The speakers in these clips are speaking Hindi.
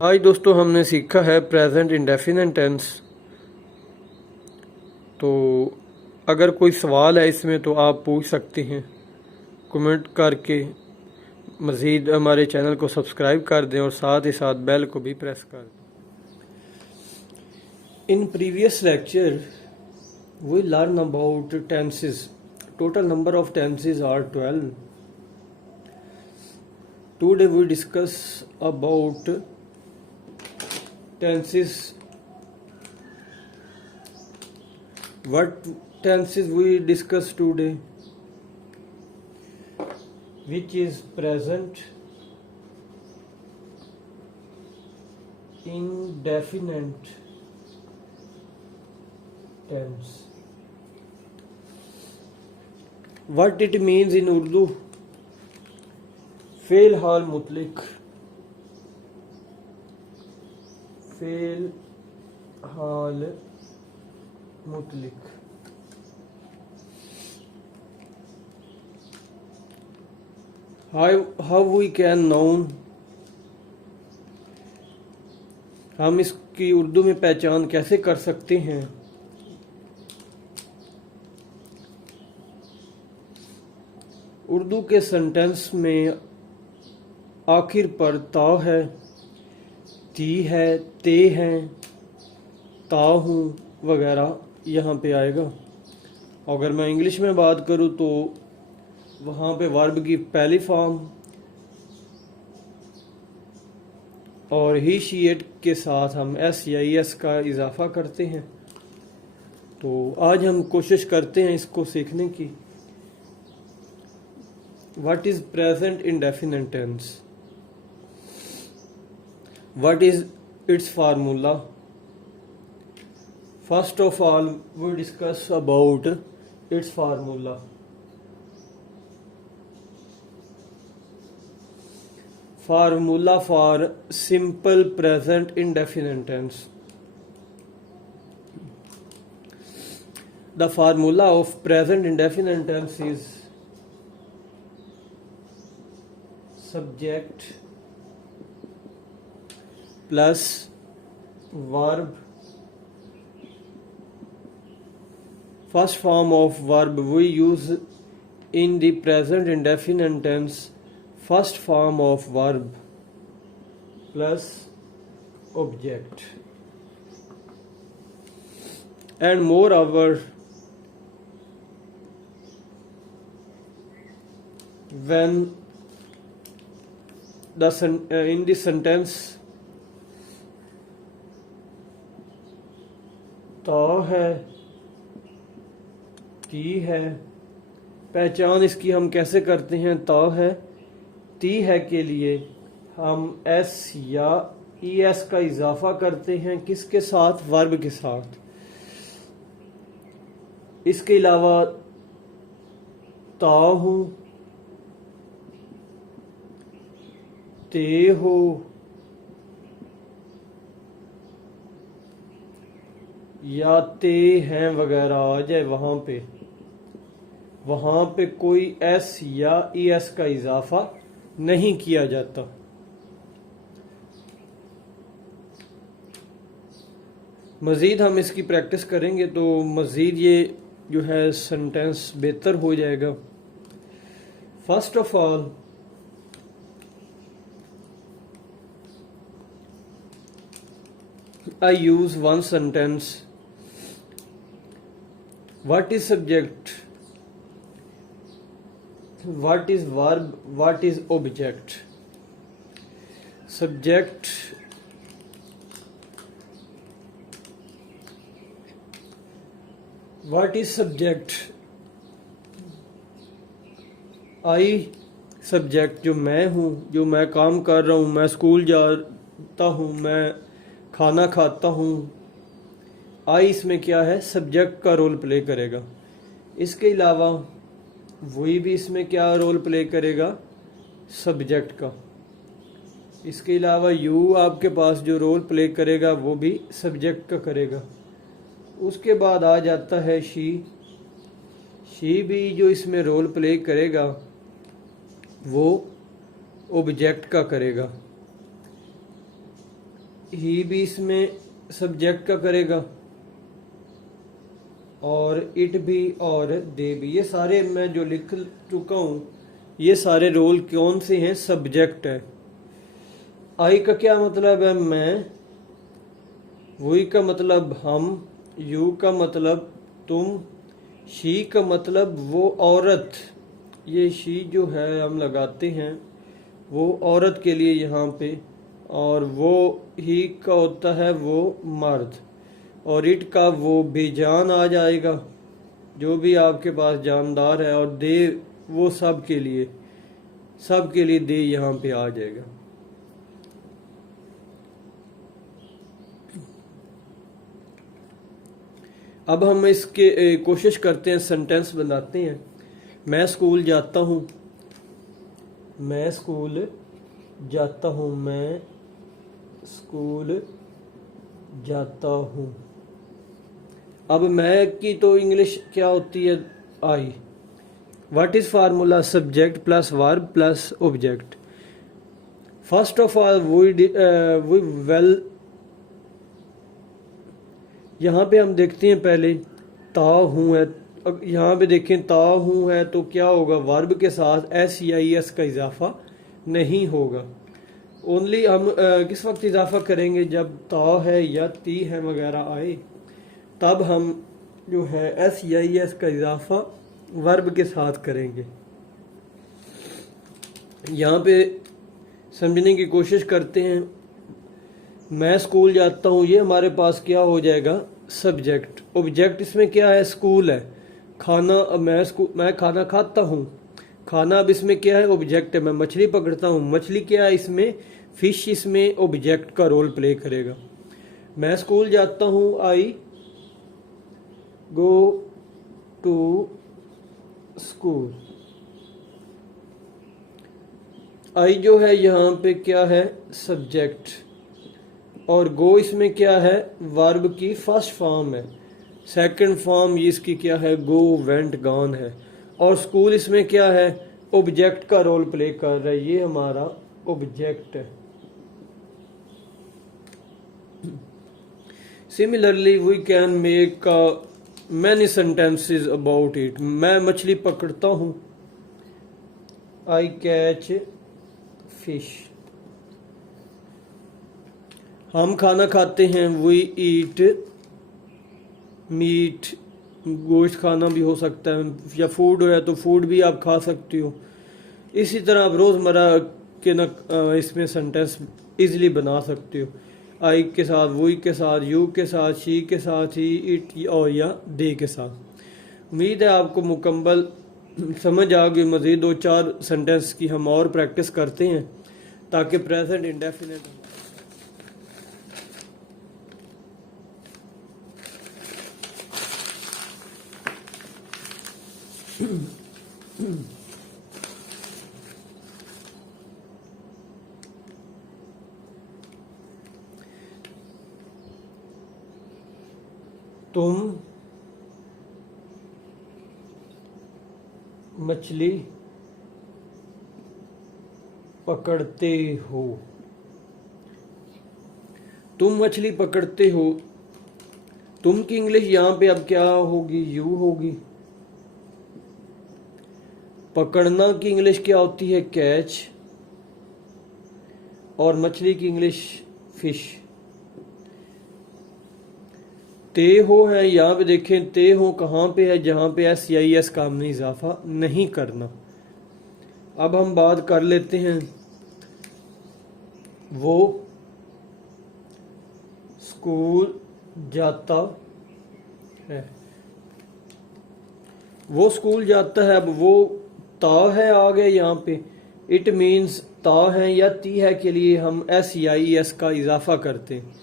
आज दोस्तों हमने सीखा है प्रेजेंट इंडेफिनिट टेंस। तो अगर कोई सवाल है इसमें तो आप पूछ सकते हैं कमेंट करके। मज़ीद हमारे चैनल को सब्सक्राइब कर दें और साथ ही साथ बेल को भी प्रेस कर दें। In previous lecture we learn about tenses. Total number of tenses are 12. Today we discuss about tenses. What tenses we discuss today? Which is present indefinite tense. What it means in Urdu? फेल हाल मुतलिक, फेल हाल मुतलिक। how we can known, हम इसकी उर्दू में पहचान कैसे कर सकते हैं? उर्दू के सेंटेंस में आखिर पर ता है, ती है, ते हैं, ता हूँ वगैरह यहाँ पे आएगा। अगर मैं इंग्लिश में बात करूँ तो वहाँ पे वर्ब की पहली फॉर्म और ही शी इट के साथ हम एस या एस का इजाफा करते हैं। तो आज हम कोशिश करते हैं इसको सीखने की। What is present indefinite tense? What is its formula? First of all, we discuss about its formula. Formula for simple present indefinite tense. The formula of present indefinite tense is subject plus verb. First form of verb we use in the present indefinite tense. First form of verb plus object. And moreover, when in the sentence ता है, ती है, पहचान इसकी हम कैसे करते हैं? ता है, ती है के लिए हम एस या ई एस का इजाफा करते हैं। किसके साथ? वर्ब के साथ। इसके अलावा ता हूँ, ते हो, या ते हैं वगैरह आ जाए वहां पे कोई एस या ई एस का इजाफा नहीं किया जाता। मज़ीद हम इसकी प्रैक्टिस करेंगे तो मज़ीद ये जो है सेंटेंस बेहतर हो जाएगा। First of all, I use one sentence. What is subject? What is verb? What is object? Subject what is subject? I subject जो मैं हूँ, जो मैं काम कर रहा हूँ, मैं स्कूल जाता हूँ, मैं खाना खाता हूँ। आई इसमें क्या है? सब्जेक्ट का रोल प्ले करेगा। इसके अलावा वही भी इसमें क्या रोल प्ले करेगा? सब्जेक्ट का। इसके अलावा यू आपके पास जो रोल प्ले करेगा वो भी सब्जेक्ट का करेगा। उसके बाद आ जाता है शी। शी भी जो इसमें रोल प्ले करेगा वो ऑब्जेक्ट का करेगा। ही भी इसमें सब्जेक्ट का करेगा, और इट भी और दे भी। ये सारे मैं जो लिख चुका हूँ ये सारे रोल कौन से हैं? सब्जेक्ट है। आई का क्या मतलब है? मैं। वी का मतलब हम। यू का मतलब तुम। शी का मतलब वो औरत। ये शी जो है हम लगाते हैं वो औरत के लिए यहाँ पे। और वो ही का होता है वो मर्द। और इट का वो बेजान आ जाएगा, जो भी आपके पास जानदार है। और दे वो सब के लिए, सब के लिए दे यहाँ पे आ जाएगा। अब हम इसके कोशिश करते हैं, सेंटेंस बनाते हैं। मैं स्कूल जाता हूँ। मैं स्कूल जाता हूँ। मैं स्कूल जाता हूँ। अब मैं की तो इंग्लिश क्या होती है? I. What is formula? Subject plus verb plus object. First of all we well, यहाँ पे हम देखते हैं पहले ता हूँ है। अब यहाँ पे देखें ता हूँ है तो क्या होगा? वर्ब के साथ SEIS का इजाफा नहीं होगा। ओनली हम किस वक्त इजाफा करेंगे? जब ता है या ती है वगैरह आए, तब हम जो है SEIS का इजाफा वर्ब के साथ करेंगे। यहाँ पे समझने की कोशिश करते हैं। मैं स्कूल जाता हूँ, ये हमारे पास क्या हो जाएगा? सब्जेक्ट। ऑब्जेक्ट इसमें क्या है? स्कूल है। खाना, अब मैं खाना खाता हूँ। खाना अब इसमें क्या है? ऑब्जेक्ट है। मैं मछली पकड़ता हूँ, मछली क्या है इसमें? फिश इसमें ऑब्जेक्ट का रोल प्ले करेगा। मैं स्कूल जाता हूँ, आई गो टू स्कूल। आई जो है यहाँ पे क्या है? सब्जेक्ट। और गो इसमें क्या है? वर्ब की फर्स्ट फॉर्म है। सेकंड फॉर्म इसकी क्या है? गो, वेंट, गॉन है। और स्कूल इसमें क्या है? ऑब्जेक्ट का रोल प्ले कर रहा है। ये हमारा ऑब्जेक्ट है। Similarly we can make many sentences about it. मैं मछली पकड़ता हूँ, आई कैच फिश। हम खाना खाते हैं, वी ईट मीट। गोश्त खाना भी हो सकता है, या फूड है तो फूड भी आप खा सकते हो। इसी तरह आप रोज़मर्रा के न इसमें सेंटेंस इजीली बना सकते हो। आई के साथ, वी के साथ, यू के साथ, शी के साथ, ही, इट और या दे के साथ। उम्मीद है आपको मुकम्मल समझ आ गई। मज़ीद 2-4 सेंटेंस की हम और प्रैक्टिस करते हैं ताकि प्रेजेंट इंडेफिनिट तुम मछली पकड़ते हो। तुम मछली पकड़ते हो। तुम की इंग्लिश यहाँ पे अब क्या होगी? यू होगी। पकड़ना की इंग्लिश क्या होती है? कैच। और मछली की इंग्लिश फिश। ते हो है, यहाँ पे देखें ते हो कहाँ पे है? जहाँ पे SEIS का हमने इजाफा नहीं करना। अब हम बात कर लेते हैं, वो स्कूल जाता है। वो स्कूल जाता है। अब वो ता है आ गया यहाँ पे। इट मीन्स ता है या ती है के लिए हम SEIS का इजाफा करते हैं।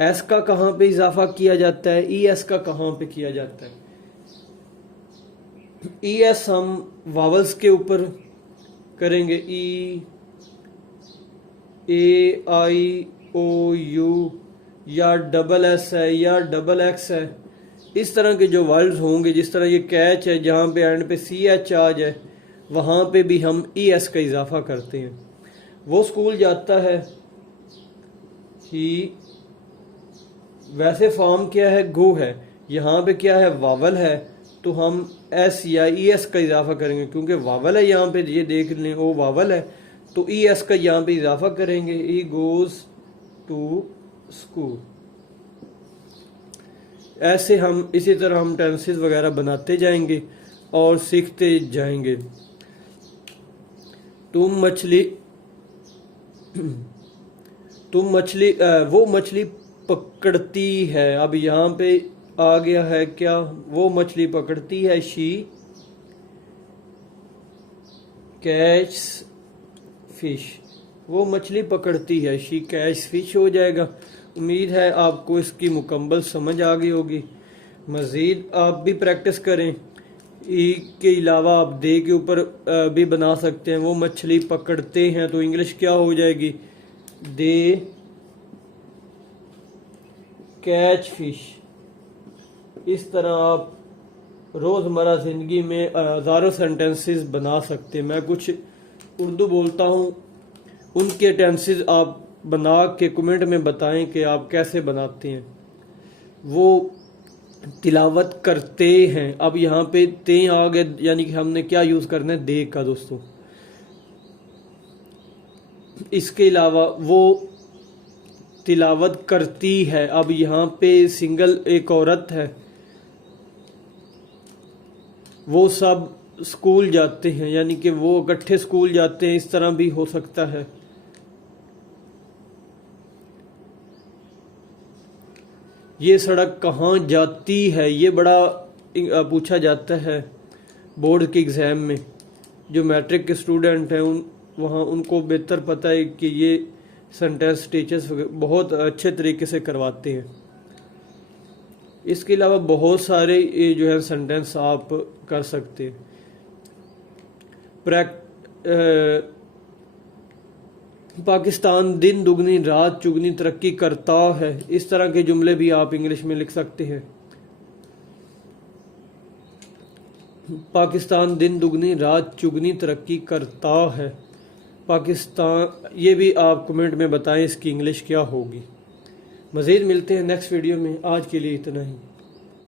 एस का कहाँ पे इजाफा किया जाता है? ES का कहाँ पे किया जाता है? ES हम वावल्स के ऊपर करेंगे। E, A, I, O, U, या डबल S है या डबल X है। इस तरह के जो वर्ड्स होंगे, जिस तरह ये कैच है जहाँ पे एंड पे CH आ जाए, वहाँ पे भी हम ES का इजाफा करते हैं। वो स्कूल जाता है, ही, वैसे फॉर्म क्या है, गो है, यहाँ पे क्या है, वावल है, तो हम एस या ई एस का इजाफा करेंगे, क्योंकि वावल है यहाँ पे, ये देख लें ओ वावल है, तो ई एस का यहाँ पे इजाफा करेंगे, ई गोज टू स्कूल। ऐसे हम इसी तरह हम टेंसेस वगैरह बनाते जाएंगे और सीखते जाएंगे। तुम मछली वो मछली पकड़ती है, अब यहाँ पे आ गया है क्या, वो मछली पकड़ती है, शी कैच फिश, वो मछली पकड़ती है, शी कैच फिश हो जाएगा। उम्मीद है आपको इसकी मुकम्मल समझ आ गई होगी। मज़ीद आप भी प्रैक्टिस करें, ई के अलावा आप दे के ऊपर भी बना सकते हैं। वो मछली पकड़ते हैं तो इंग्लिश क्या हो जाएगी, दे कैच फिश। इस तरह आप रोज़मर्रा ज़िंदगी में हज़ारों सेंटेंसेस बना सकते हैं। मैं कुछ उर्दू बोलता हूँ, उनके टेंसेस आप बना के कमेंट में बताएं कि आप कैसे बनाते हैं। वो तिलावत करते हैं, अब यहाँ पे ते आ गए, यानी कि हमने क्या यूज़ करना है, दे का दोस्तों। इसके अलावा वो तिलावत करती है, अब यहाँ पे सिंगल एक औरत है, वो सब स्कूल जाते हैं, यानी कि वो इकट्ठे स्कूल जाते हैं, इस तरह भी हो सकता है। ये सड़क कहाँ जाती है, ये बड़ा पूछा जाता है बोर्ड के एग्ज़ाम में। जो मैट्रिक के स्टूडेंट हैं वहाँ उनको बेहतर पता है कि ये सेंटेंस टीचर्स बहुत अच्छे तरीके से करवाते हैं। इसके अलावा बहुत सारे ये जो है सेंटेंस आप कर सकते हैं। पाकिस्तान दिन दुगनी रात चुगनी तरक्की करता है, इस तरह के जुमले भी आप इंग्लिश में लिख सकते हैं। पाकिस्तान दिन दुगनी रात चुगनी तरक्की करता है, पाकिस्तान, ये भी आप कमेंट में बताएं इसकी इंग्लिश क्या होगी। मज़ीद मिलते हैं नेक्स्ट वीडियो में, आज के लिए इतना ही।